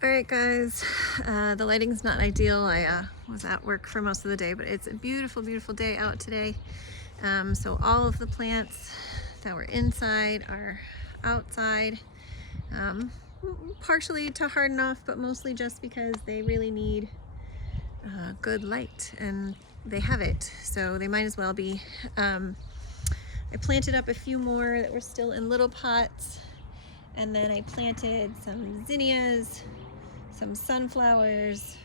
Alright guys, the lighting's not ideal. I was at work for most of the day, but it's a beautiful, beautiful day out today. So all of the plants that were inside are outside, partially to harden off, but mostly just because they really need good light, and they have it, so they might as well be. I planted up a few more that were still in little pots, and then I planted some zinnias, some sunflowers,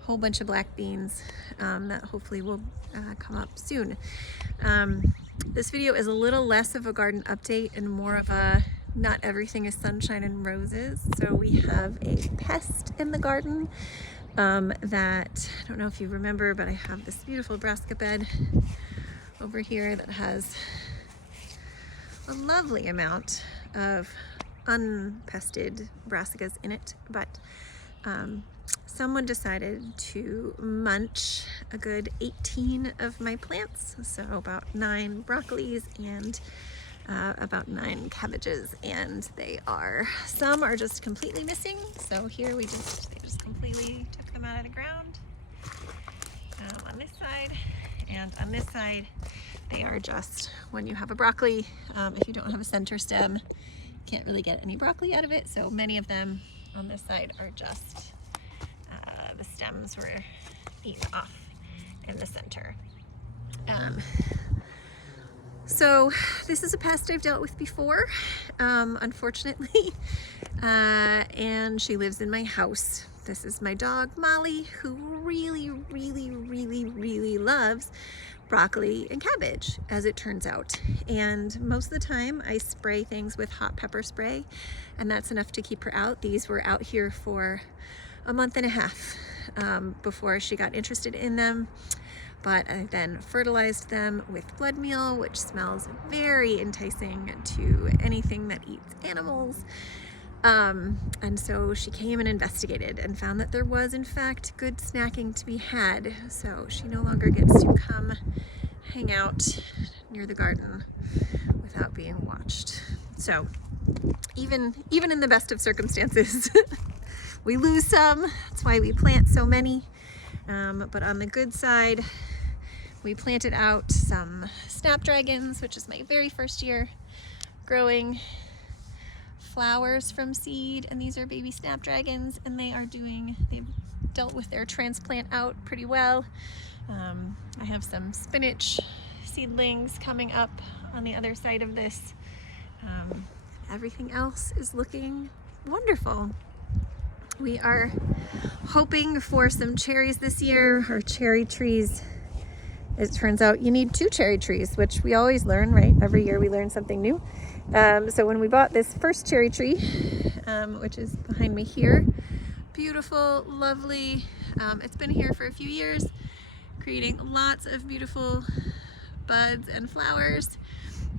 a whole bunch of black beans that hopefully will come up soon. This video is a little less of a garden update and more of a not everything is sunshine and roses. So we have a pest in the garden that, I don't know if you remember, but I have this beautiful brassica bed over here that has a lovely amount of unpested brassicas in it, but someone decided to munch a good 18 of my plants, so about 9 broccolis and about 9 cabbages, and some are just completely missing. So here they just completely took them out of the ground on this side, and on this side they are just, when you have a broccoli, if you don't have a center stem, can't really get any broccoli out of it, so many of them on this side are just the stems were eaten off in the center. So this is a pest I've dealt with before, unfortunately, and she lives in my house. This is my dog Molly, who really, really, really, really loves broccoli and cabbage, as it turns out. And most of the time I spray things with hot pepper spray, and that's enough to keep her out. These were out here for a month and a half before she got interested in them. But I then fertilized them with blood meal, which smells very enticing to anything that eats animals. And so she came and investigated and found that there was in fact good snacking to be had. So she no longer gets to come hang out near the garden without being watched. So even in the best of circumstances, we lose some. That's why we plant so many. But on the good side, we planted out some snapdragons, which is my very first year growing flowers from seed, and these are baby snapdragons, and they've dealt with their transplant out pretty well. I have some spinach seedlings coming up on the other side of this. Everything else is looking wonderful. We are hoping for some cherries this year. Our cherry trees, it turns out you need 2 cherry trees, which we always learn, right? Every year we learn something new. So when we bought this first cherry tree, which is behind me here, beautiful, lovely. It's been here for a few years, creating lots of beautiful buds and flowers,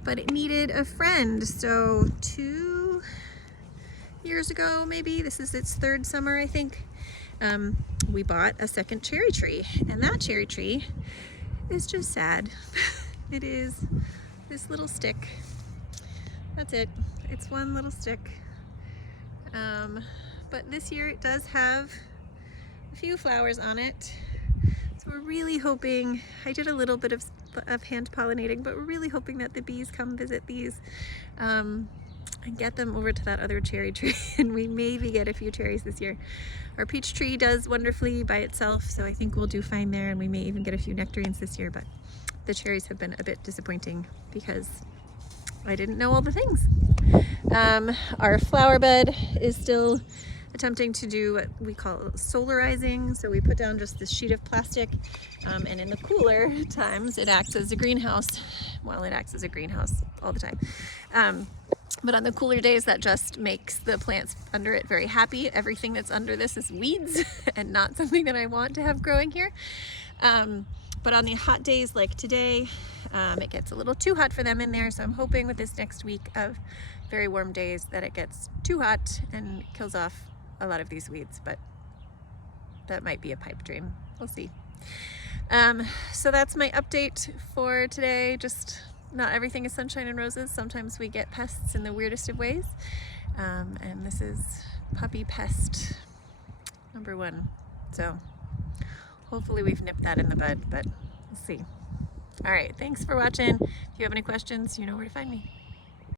but it needed a friend. So 2 years ago, maybe, this is its 3rd summer, I think, we bought a second cherry tree, and that cherry tree is just sad. It is this little stick. That's it. It's one little stick. But this year it does have a few flowers on it. So we're really hoping, I did a little bit of hand pollinating, but we're really hoping that the bees come visit these and get them over to that other cherry tree, and we maybe get a few cherries this year. Our peach tree does wonderfully by itself, so I think we'll do fine there, and we may even get a few nectarines this year, but the cherries have been a bit disappointing because I didn't know all the things. Our flower bed is still attempting to do what we call solarizing. So we put down just this sheet of plastic, and in the cooler times it acts as a greenhouse. Well, it acts as a greenhouse all the time. But on the cooler days, that just makes the plants under it very happy. Everything that's under this is weeds and not something that I want to have growing here. But on the hot days like today, it gets a little too hot for them in there. So I'm hoping with this next week of very warm days that it gets too hot and kills off a lot of these weeds, but that might be a pipe dream. We'll see. So that's my update for today. Just not everything is sunshine and roses. Sometimes we get pests in the weirdest of ways. And this is puppy pest #1. So hopefully we've nipped that in the bud, but we'll see. All right, thanks for watching. If you have any questions, you know where to find me.